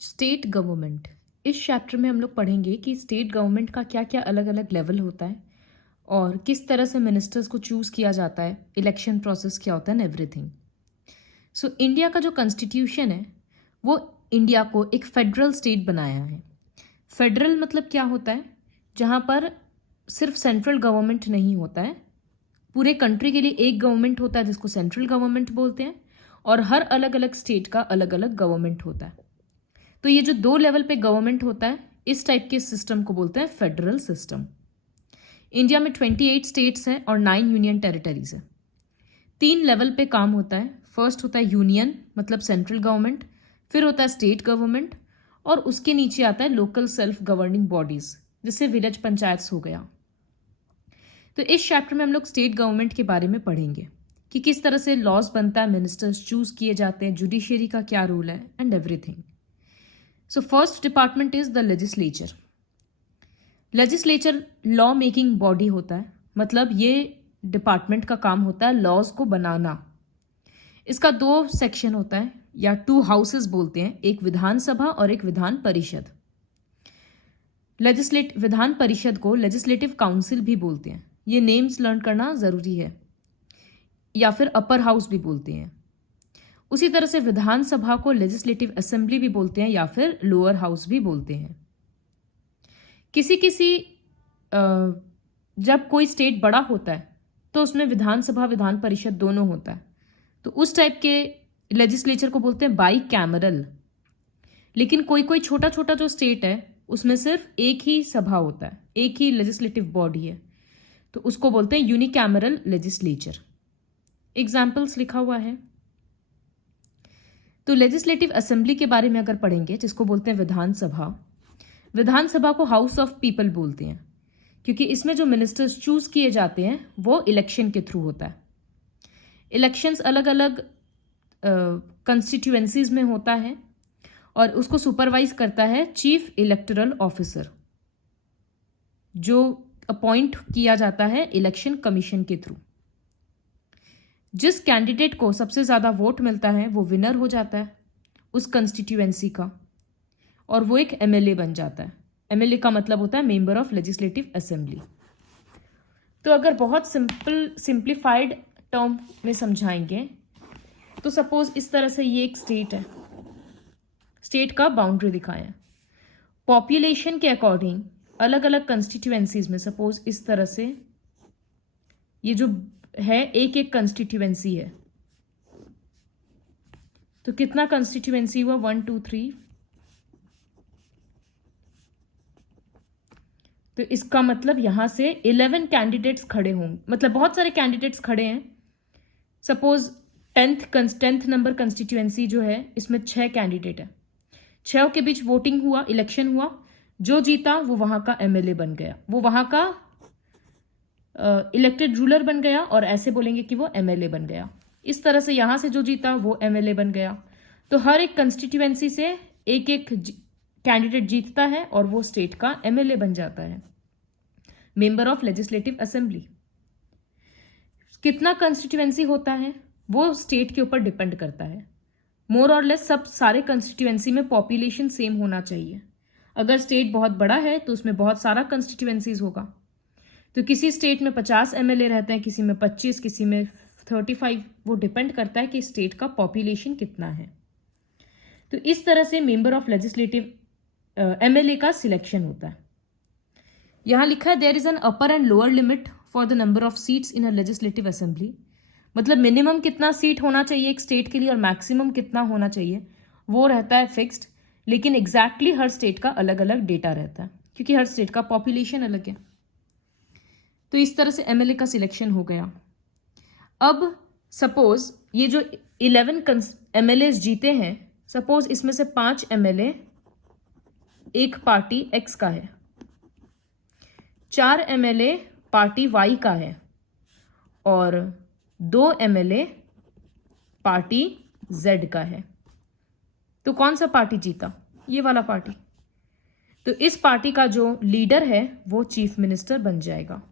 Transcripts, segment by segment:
State government. इस chapter में हम लोग पढ़ेंगे कि स्टेट गवर्नमेंट का क्या क्या अलग अलग लेवल होता है और किस तरह से मिनिस्टर्स को चूज़ किया जाता है, इलेक्शन प्रोसेस क्या होता है, एंड एवरीथिंग। सो इंडिया का जो कॉन्स्टिट्यूशन है वो इंडिया को एक फेडरल स्टेट बनाया है। फेडरल मतलब क्या होता है? जहाँ पर सिर्फ सेंट्रल गवर्नमेंट नहीं होता है, पूरे कंट्री के लिए एक गवर्नमेंट होता है जिसको सेंट्रल गवर्नमेंट बोलते हैं, और हर अलग अलग स्टेट का अलग अलग गवर्नमेंट होता है। तो ये जो दो लेवल पे गवर्नमेंट होता है, इस टाइप के सिस्टम को बोलते हैं फेडरल सिस्टम। इंडिया में 28 स्टेट्स हैं और 9 यूनियन टेरिटरीज हैं। 3 लेवल पे काम होता है। फर्स्ट होता है यूनियन, मतलब सेंट्रल गवर्नमेंट, फिर होता है स्टेट गवर्नमेंट, और उसके नीचे आता है लोकल सेल्फ गवर्निंग बॉडीज, जिससे विलेज पंचायत हो गया। तो इस चैप्टर में हम लोग स्टेट गवर्नमेंट के बारे में पढ़ेंगे कि किस तरह से लॉज बनता है, मिनिस्टर्स चूज किए जाते हैं, जुडिशियरी का क्या रोल है, and everything. So first department is the legislature. Legislature law making body होता है, मतलब ये डिपार्टमेंट का काम होता है लॉज को बनाना। इसका 2 सेक्शन होता है, या 2 हाउसेस बोलते हैं, एक विधानसभा और एक विधान परिषद। विधान परिषद को लेजिस्लेटिव काउंसिल भी बोलते हैं, ये नेम्स लर्न करना ज़रूरी है, या फिर अपर हाउस भी बोलते हैं। उसी तरह से विधानसभा को लेजिस्लेटिव असेंबली भी बोलते हैं, या फिर लोअर हाउस भी बोलते हैं। किसी किसी जब कोई स्टेट बड़ा होता है तो उसमें विधानसभा विधान परिषद दोनों होता है, तो उस टाइप के लेजिस्लेचर को बोलते हैं बाई कैमरल। लेकिन कोई कोई छोटा छोटा जो स्टेट है उसमें सिर्फ एक ही सभा होता है, एक ही लेजिस्लेटिव बॉडी है, तो उसको बोलते हैं यूनिकैमरल लेजिस्लेचर। एग्जाम्पल्स लिखा हुआ है। तो लेजिस्लेटिव असेंबली के बारे में अगर पढ़ेंगे, जिसको बोलते हैं विधानसभा, विधानसभा को हाउस ऑफ पीपल बोलते हैं, क्योंकि इसमें जो मिनिस्टर्स चूज किए जाते हैं वो इलेक्शन के थ्रू होता है। इलेक्शंस अलग अलग कंस्टिट्यूएंसीज में होता है, और उसको सुपरवाइज करता है चीफ इलेक्टोरल ऑफिसर, जो अपॉइंट किया जाता है इलेक्शन कमीशन के थ्रू। जिस कैंडिडेट को सबसे ज़्यादा वोट मिलता है वो विनर हो जाता है उस कंस्टिट्यूएंसी का, और वो एक एमएलए बन जाता है। एमएलए का मतलब होता है मेंबर ऑफ लेजिस्लेटिव असेंबली। तो अगर बहुत सिंप्लीफाइड टर्म में समझाएंगे तो सपोज इस तरह से ये एक स्टेट है, स्टेट का बाउंड्री दिखाया। पॉपुलेशन के अकॉर्डिंग अलग अलग कंस्टिट्यूएंसीज में, सपोज इस तरह से ये जो है एक एक कंस्टिट्यूएंसी है, तो कितना कंस्टिट्यूएंसी हुआ? 1 2 3। तो इसका मतलब यहां से 11 कैंडिडेट्स खड़े होंगे, मतलब बहुत सारे कैंडिडेट्स खड़े हैं। सपोज 10th नंबर कंस्टिट्यूएंसी जो है, इसमें 6 कैंडिडेट है, 6 के बीच वोटिंग हुआ, इलेक्शन हुआ, जो जीता वो वहां का एमएलए बन गया, वो वहां का इलेक्टेड रूलर बन गया, और ऐसे बोलेंगे कि वो एमएलए बन गया। इस तरह से यहां से जो जीता वो एमएलए बन गया। तो हर एक कंस्टिट्यूएंसी से एक एक कैंडिडेट जीतता है और वो स्टेट का एमएलए बन जाता है, मेंबर ऑफ लेजिस्लेटिव असेंबली। कितना कंस्टिट्यूएंसी होता है वो स्टेट के ऊपर डिपेंड करता है। मोर और लेस सब सारे कंस्टिट्यूएंसी में पॉपुलेशन सेम होना चाहिए। अगर स्टेट बहुत बड़ा है तो उसमें बहुत सारा कंस्टिट्यूएंसीज होगा, तो किसी स्टेट में 50 एमएलए रहते हैं, किसी में 25, किसी में 35। वो डिपेंड करता है कि स्टेट का पॉपुलेशन कितना है। तो इस तरह से मेंबर ऑफ लेजिस्लेटिव एमएलए का सिलेक्शन होता है। यहां लिखा है there is an upper and lower limit for the number of seats in a legislative assembly. मतलब मिनिमम कितना सीट होना चाहिए एक स्टेट के लिए और मैक्सिमम कितना होना चाहिए वो रहता है फिक्स्ड, लेकिन एग्जैक्टली हर स्टेट का अलग अलग डेटा रहता है, क्योंकि हर स्टेट का पॉपुलेशन अलग है। तो इस तरह से एमएलए का सिलेक्शन हो गया। अब सपोज ये जो 11 एमएलए जीते हैं, सपोज इसमें से 5 एमएलए एक पार्टी एक्स का है, 4 एमएलए पार्टी वाई का है, और 2 एमएलए पार्टी जेड का है। तो कौन सा पार्टी जीता? ये वाला पार्टी। तो इस पार्टी का जो लीडर है वो चीफ मिनिस्टर बन जाएगा।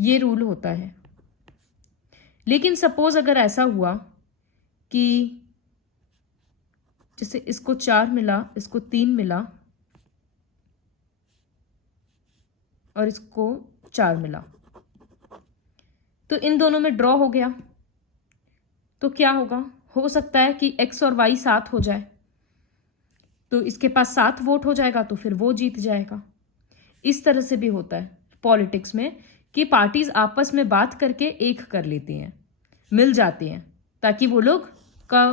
ये रूल होता है। लेकिन सपोज अगर ऐसा हुआ कि जैसे इसको 4 मिला, इसको 3 मिला और इसको 4 मिला, तो इन दोनों में ड्रॉ हो गया। तो क्या होगा, हो सकता है कि x और y 7 हो जाए, तो इसके पास 7 वोट हो जाएगा तो फिर वो जीत जाएगा। इस तरह से भी होता है पॉलिटिक्स में कि पार्टीज आपस में बात करके एक कर लेती हैं, मिल जाती हैं, ताकि वो लोग का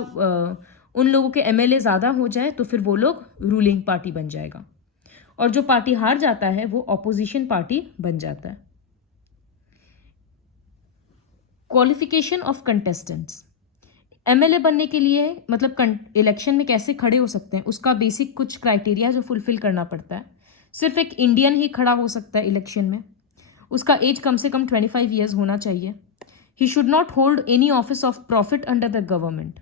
उन लोगों के एमएलए ज़्यादा हो जाए तो फिर वो लोग रूलिंग पार्टी बन जाएगा, और जो पार्टी हार जाता है वो ऑपोजिशन पार्टी बन जाता है। क्वालिफिकेशन ऑफ कंटेस्टेंट्स, एमएलए बनने के लिए मतलब इलेक्शन में कैसे खड़े हो सकते हैं, उसका बेसिक कुछ क्राइटेरिया जो फुलफिल करना पड़ता है। सिर्फ एक इंडियन ही खड़ा हो सकता है इलेक्शन में, उसका एज कम से कम 25 ईयर्स होना चाहिए। He should not hold any office of profit under the government,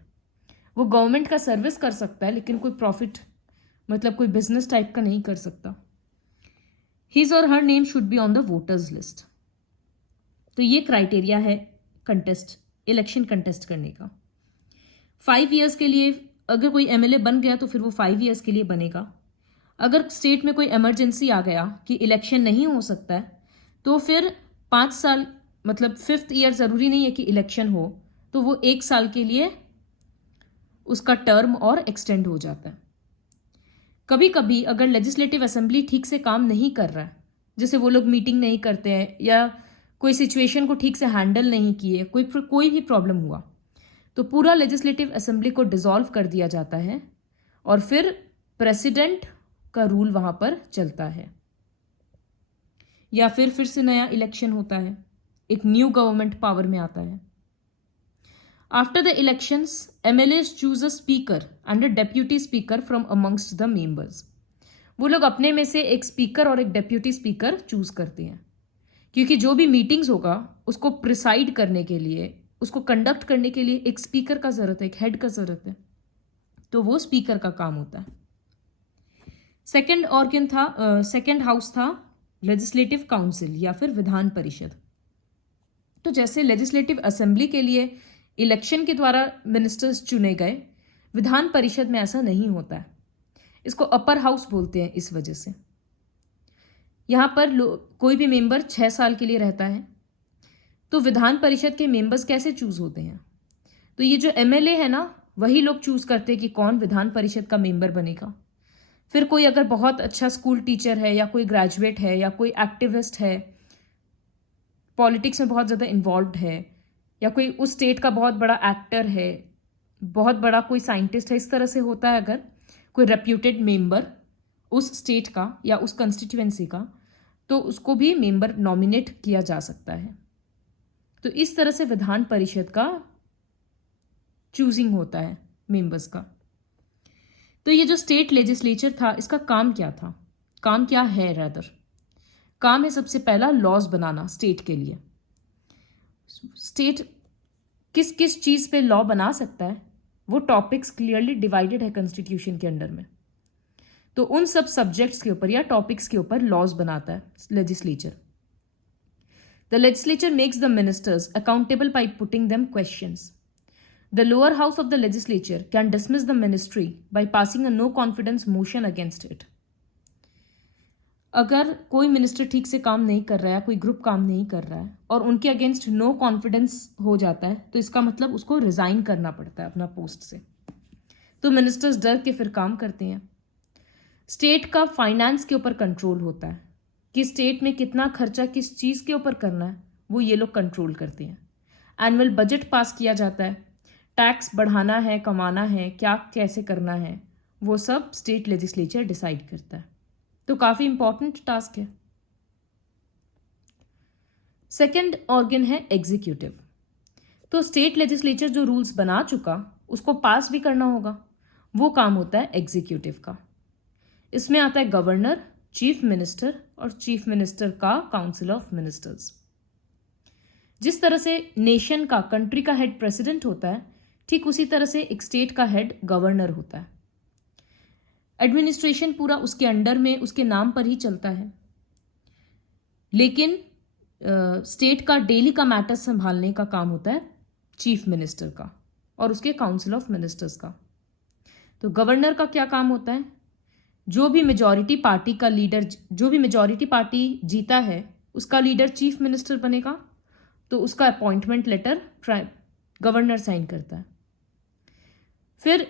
वो गवर्नमेंट का सर्विस कर सकता है लेकिन कोई प्रॉफिट मतलब कोई बिजनेस टाइप का नहीं कर सकता। हिज और her name should be on the voters list. तो ये क्राइटेरिया है इलेक्शन कंटेस्ट करने का। 5 ईयर्स के लिए अगर कोई एमएलए बन गया तो फिर वो 5 ईयर्स के लिए बनेगा। अगर स्टेट में कोई इमरजेंसी आ गया कि इलेक्शन नहीं हो सकता है तो फिर 5 साल मतलब 5th ईयर ज़रूरी नहीं है कि इलेक्शन हो, तो वो 1 साल के लिए उसका टर्म और एक्सटेंड हो जाता है। कभी कभी अगर लेजिस्लेटिव असेंबली ठीक से काम नहीं कर रहा है, जैसे वो लोग मीटिंग नहीं करते हैं या कोई सिचुएशन को ठीक से हैंडल नहीं किए, कोई भी प्रॉब्लम हुआ, तो पूरा लेजिस्लेटिव असेंबली को डिसॉल्व कर दिया जाता है और फिर प्रेसिडेंट का रूल वहां पर चलता है, या फिर से नया इलेक्शन होता है, एक न्यू गवर्नमेंट पावर में आता है। After the elections MLAs choose a speaker and a deputy speaker from amongst the members. वो लोग अपने में से एक स्पीकर और एक डेप्यूटी स्पीकर चूज करते हैं, क्योंकि जो भी मीटिंग्स होगा उसको प्रिसाइड करने के लिए, उसको कंडक्ट करने के लिए एक स्पीकर का जरूरत है, एक हेड का जरूरत है, तो वो स्पीकर का काम होता है। सेकेंड हाउस था लेजिस्लेटिव काउंसिल या फिर विधान परिषद। तो जैसे लेजिस्लेटिव असेंबली के लिए इलेक्शन के द्वारा मिनिस्टर्स चुने गए, विधान परिषद में ऐसा नहीं होता है, इसको अपर हाउस बोलते हैं। इस वजह से यहाँ पर कोई भी मेंबर 6 साल के लिए रहता है। तो विधान परिषद के मेंबर्स कैसे चूज होते हैं, तो ये जो एमएलए है ना, वही लोग चूज करते हैं कि कौन विधान परिषद का मेंबर बनेगा। फिर कोई अगर बहुत अच्छा स्कूल टीचर है या कोई ग्रेजुएट है या कोई एक्टिविस्ट है, पॉलिटिक्स में बहुत ज़्यादा इन्वॉल्व्ड है, या कोई उस स्टेट का बहुत बड़ा एक्टर है, बहुत बड़ा कोई साइंटिस्ट है, इस तरह से होता है अगर कोई रेप्यूटेड मेंबर उस स्टेट का या उस कंस्टिट्यूएंसी का, तो उसको भी मेंबर नॉमिनेट किया जा सकता है। तो इस तरह से विधान परिषद का चूजिंग होता है मेंबर्स का। तो ये जो स्टेट लेजिस्लेचर था, इसका काम क्या था, काम क्या है रादर, काम है सबसे पहला लॉज बनाना स्टेट के लिए। स्टेट किस किस चीज पे लॉ बना सकता है, वो टॉपिक्स क्लियरली डिवाइडेड है कॉन्स्टिट्यूशन के अंडर में। तो उन सब सब्जेक्ट्स के ऊपर या टॉपिक्स के ऊपर लॉज बनाता है legislature. The legislature makes the ministers accountable by putting them questions. The lower house of the legislature can dismiss the ministry by passing a no confidence motion against it. अगर कोई minister ठीक से काम नहीं कर रहा है, कोई ग्रुप काम नहीं कर रहा है और उनके अगेंस्ट नो कॉन्फिडेंस हो जाता है, तो इसका मतलब उसको रिजाइन करना पड़ता है अपना पोस्ट से। तो मिनिस्टर्स डर के फिर काम करते हैं। स्टेट का फाइनेंस के ऊपर कंट्रोल होता है कि स्टेट में कितना खर्चा किस चीज के ऊपर करना है, वो ये लोग कंट्रोल करते हैं। एनुअल बजट पास किया जाता है, टैक्स बढ़ाना है, कमाना है, क्या कैसे करना है, वो सब स्टेट लेजिस्लेचर डिसाइड करता है। तो काफी इंपॉर्टेंट टास्क है। सेकंड ऑर्गन है एग्जीक्यूटिव। तो स्टेट लेजिस्लेचर जो रूल्स बना चुका उसको पास भी करना होगा, वो काम होता है एग्जीक्यूटिव का। इसमें आता है गवर्नर, चीफ मिनिस्टर और चीफ मिनिस्टर का काउंसिल ऑफ मिनिस्टर्स। जिस तरह से नेशन का, कंट्री का हेड प्रेसिडेंट होता है, ठीक उसी तरह से एक स्टेट का हेड गवर्नर होता है। एडमिनिस्ट्रेशन पूरा उसके अंडर में, उसके नाम पर ही चलता है, लेकिन स्टेट का डेली का मैटर संभालने का काम होता है चीफ मिनिस्टर का और उसके काउंसिल ऑफ मिनिस्टर्स का। तो गवर्नर का क्या काम होता है? जो भी मेजॉरिटी पार्टी का लीडर, जो भी मेजॉरिटी पार्टी जीता है उसका लीडर चीफ मिनिस्टर बनेगा, तो उसका अपॉइंटमेंट लेटर गवर्नर साइन करता है। फिर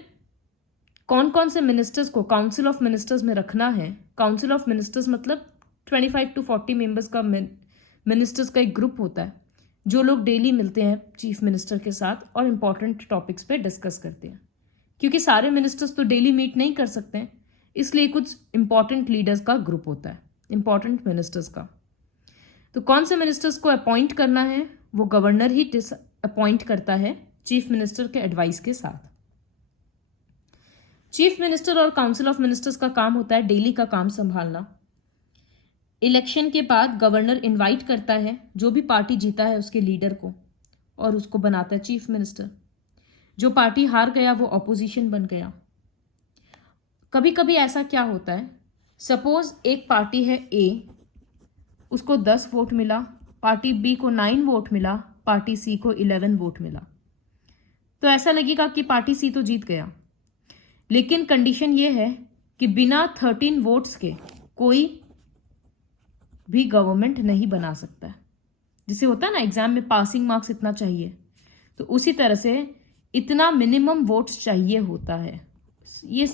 कौन कौन से मिनिस्टर्स को काउंसिल ऑफ मिनिस्टर्स में रखना है? काउंसिल ऑफ मिनिस्टर्स मतलब 25 to 40 मेंबर्स का मिनिस्टर्स का एक ग्रुप होता है जो लोग डेली मिलते हैं चीफ मिनिस्टर के साथ और इंपॉर्टेंट टॉपिक्स पे डिस्कस करते हैं। क्योंकि सारे मिनिस्टर्स तो डेली मीट नहीं कर सकते हैं, इसलिए कुछ इंपॉर्टेंट लीडर्स का ग्रुप होता है, इंपॉर्टेंट मिनिस्टर्स का। तो कौन से मिनिस्टर्स को अपॉइंट करना है वो गवर्नर ही अपॉइंट करता है चीफ मिनिस्टर के एडवाइस के साथ। चीफ मिनिस्टर और काउंसिल ऑफ मिनिस्टर्स का काम होता है डेली का काम संभालना। इलेक्शन के बाद गवर्नर इनवाइट करता है जो भी पार्टी जीता है उसके लीडर को और उसको बनाता है चीफ मिनिस्टर। जो पार्टी हार गया वो ऑपोजिशन बन गया। कभी कभी ऐसा क्या होता है, सपोज एक पार्टी है ए, उसको 10 वोट मिला, पार्टी बी को 9 वोट मिला, पार्टी सी को 11 वोट मिला, तो ऐसा लगेगा कि पार्टी सी तो जीत गया। लेकिन कंडीशन ये है कि बिना 13 वोट्स के कोई भी गवर्नमेंट नहीं बना सकता है। जिसे होता है ना एग्जाम में पासिंग मार्क्स इतना चाहिए, तो उसी तरह से इतना मिनिमम वोट्स चाहिए होता है। ये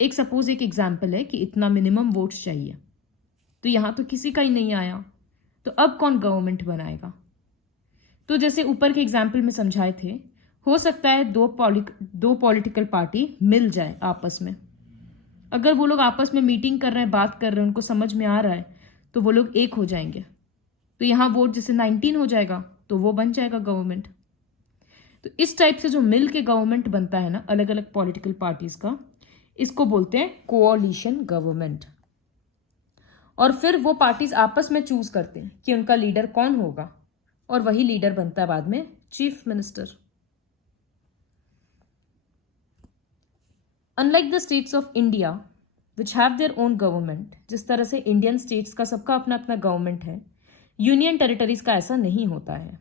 एक सपोज एक एग्जाम्पल है कि इतना मिनिमम वोट्स चाहिए, तो यहां तो किसी का ही नहीं आया, तो अब कौन गवर्नमेंट बनाएगा? तो जैसे ऊपर के एग्जाम्पल में समझाए थे, हो सकता है दो पॉलिटिकल पार्टी मिल जाए आपस में। अगर वो लोग आपस में मीटिंग कर रहे हैं, बात कर रहे हैं, उनको समझ में आ रहा है, तो वो लोग एक हो जाएंगे। तो यहाँ वोट जैसे 19 हो जाएगा तो वो बन जाएगा गवर्नमेंट। तो इस टाइप से जो मिल के गवर्नमेंट बनता है ना अलग अलग पॉलिटिकल पार्टीज का, इसको बोलते हैं कोअलिशन गवर्नमेंट। और फिर वो पार्टीज आपस में चूज करते हैं कि उनका लीडर कौन होगा और वही लीडर बनता है बाद में chief minister. Unlike the states of India which have their own government, जिस तरह से इंडियन स्टेट्स का सबका अपना अपना गवर्नमेंट है, यूनियन टेरिटरीज का ऐसा नहीं होता है।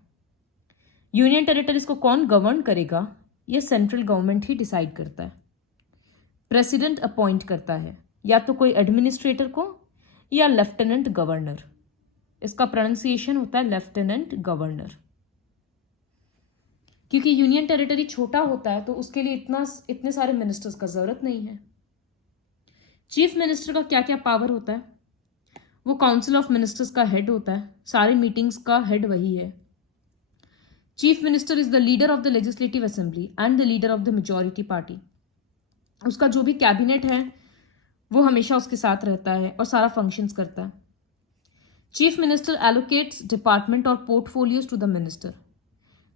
यूनियन टेरिटरीज को कौन गवर्न करेगा ये सेंट्रल गवर्नमेंट ही डिसाइड करता है। प्रेसिडेंट अपॉइंट करता है या तो कोई एडमिनिस्ट्रेटर को या लेफ्टिनेंट गवर्नर। इसका प्रोनाउंसिएशन होता है लेफ्टिनेंट गवर्नर। क्योंकि यूनियन टेरिटरी छोटा होता है तो उसके लिए इतने सारे मिनिस्टर्स का जरूरत नहीं है। चीफ मिनिस्टर का क्या क्या पावर होता है? वो काउंसिल ऑफ मिनिस्टर्स का हेड होता है, सारे मीटिंग्स का हेड वही है। Chief minister is the leader of the legislative assembly and the leader of the majority party. उसका जो भी कैबिनेट है वो हमेशा उसके साथ रहता है और सारा फंक्शंस करता है। चीफ मिनिस्टर एलोकेट्स डिपार्टमेंट और पोर्टफोलियोज टू द मिनिस्टर।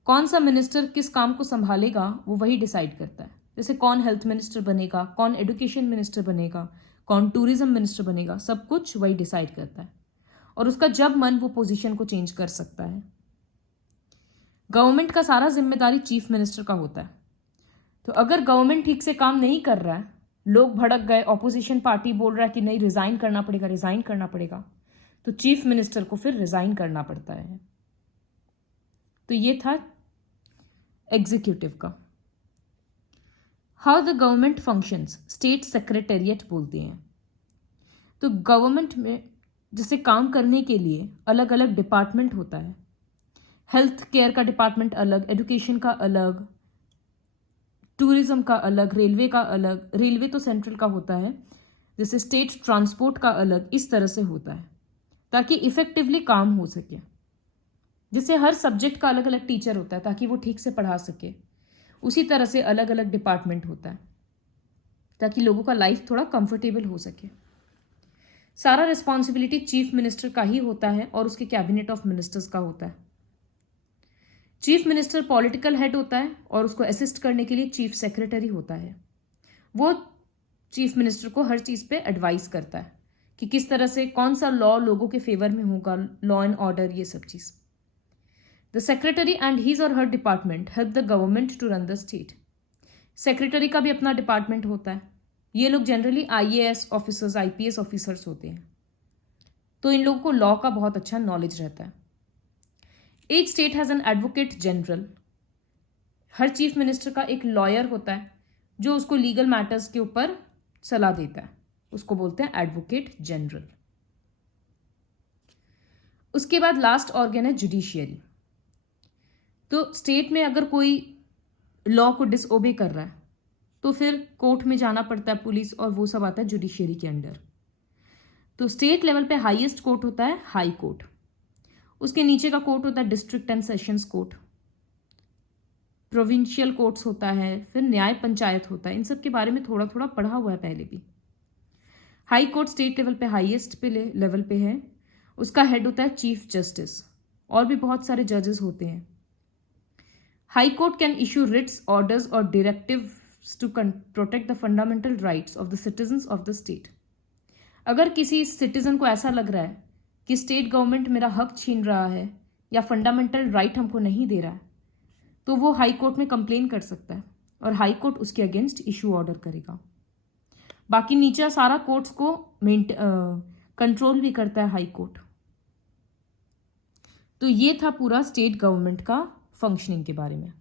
कौन सा मिनिस्टर किस काम को संभालेगा वो वही डिसाइड करता है। जैसे कौन हेल्थ मिनिस्टर बनेगा, कौन एजुकेशन मिनिस्टर बनेगा, कौन टूरिज्म मिनिस्टर बनेगा, सब कुछ वही डिसाइड करता है और उसका जब मन वो पोजीशन को चेंज कर सकता है। गवर्नमेंट का सारा जिम्मेदारी चीफ मिनिस्टर का होता है। तो अगर गवर्नमेंट ठीक से काम नहीं कर रहा है, लोग भड़क गए, ऑपोजिशन पार्टी बोल रहा है कि नहीं रिजाइन करना पड़ेगा, रिजाइन करना पड़ेगा, तो चीफ मिनिस्टर को फिर रिजाइन करना पड़ता है। तो ये था एग्जीक्यूटिव का। How the government functions, state secretariat बोलते हैं। तो गवर्नमेंट में जैसे काम करने के लिए अलग अलग डिपार्टमेंट होता है। हेल्थ केयर का डिपार्टमेंट अलग, एजुकेशन का अलग, टूरिज्म का अलग, रेलवे का अलग। रेलवे तो सेंट्रल का होता है। जैसे स्टेट ट्रांसपोर्ट का अलग, इस तरह से होता है ताकि इफेक्टिवली काम हो सके। जैसे हर सब्जेक्ट का अलग अलग टीचर होता है ताकि वो ठीक से पढ़ा सके, उसी तरह से अलग अलग डिपार्टमेंट होता है ताकि लोगों का लाइफ थोड़ा कंफर्टेबल हो सके। सारा रिस्पॉन्सिबिलिटी चीफ मिनिस्टर का ही होता है और उसके कैबिनेट ऑफ मिनिस्टर्स का होता है। चीफ मिनिस्टर पॉलिटिकल हेड होता है और उसको असिस्ट करने के लिए चीफ सेक्रेटरी होता है। वो चीफ मिनिस्टर को हर चीज पे एडवाइस करता है कि किस तरह से कौन सा लॉ लोगों के फेवर में होगा, लॉ एंड ऑर्डर, ये सब चीज। The secretary and his or her department help the government to run the state. Secretary का भी अपना डिपार्टमेंट होता है। ये लोग generally IAS officers, IPS officers होते हैं, तो इन लोगों को लॉ का बहुत अच्छा नॉलेज रहता है। Each state has an advocate general. Her chief minister का एक लॉयर होता है, जो उसको लीगल मैटर्स के ऊपर सलाह देता है, उसको बोलते हैं एडवोकेट जनरल। उसके बाद लास्ट ऑर्गन है जुडिशियरी। तो स्टेट में अगर कोई लॉ को डिसओबे कर रहा है तो फिर कोर्ट में जाना पड़ता है, पुलिस और वो सब आता है जुडिशियरी के अंडर। तो स्टेट लेवल पे हाईएस्ट कोर्ट होता है हाई कोर्ट, उसके नीचे का कोर्ट होता है district and sessions court, provincial courts होता है, फिर न्याय पंचायत होता है। इन सब के बारे में थोड़ा थोड़ा पढ़ा हुआ है पहले भी। हाई कोर्ट स्टेट लेवल पे हाईएस्ट पे लेवल पे है, उसका हेड होता है चीफ जस्टिस, और भी बहुत सारे जजेस होते हैं। High court can issue writs, orders और directives to protect the fundamental rights of the citizens of the state. अगर किसी सिटीजन को ऐसा लग रहा है कि स्टेट गवर्नमेंट मेरा हक छीन रहा है या फंडामेंटल राइट हमको नहीं दे रहा है, तो वो हाई कोर्ट में कंप्लेन कर सकता है और हाई कोर्ट उसके अगेंस्ट इशू ऑर्डर करेगा। बाकी नीचे सारा कोर्ट्स को कंट्रोल भी करता है हाई कोर्ट। तो ये था पूरा स्टेट गवर्नमेंट का फंक्शनिंग के बारे में।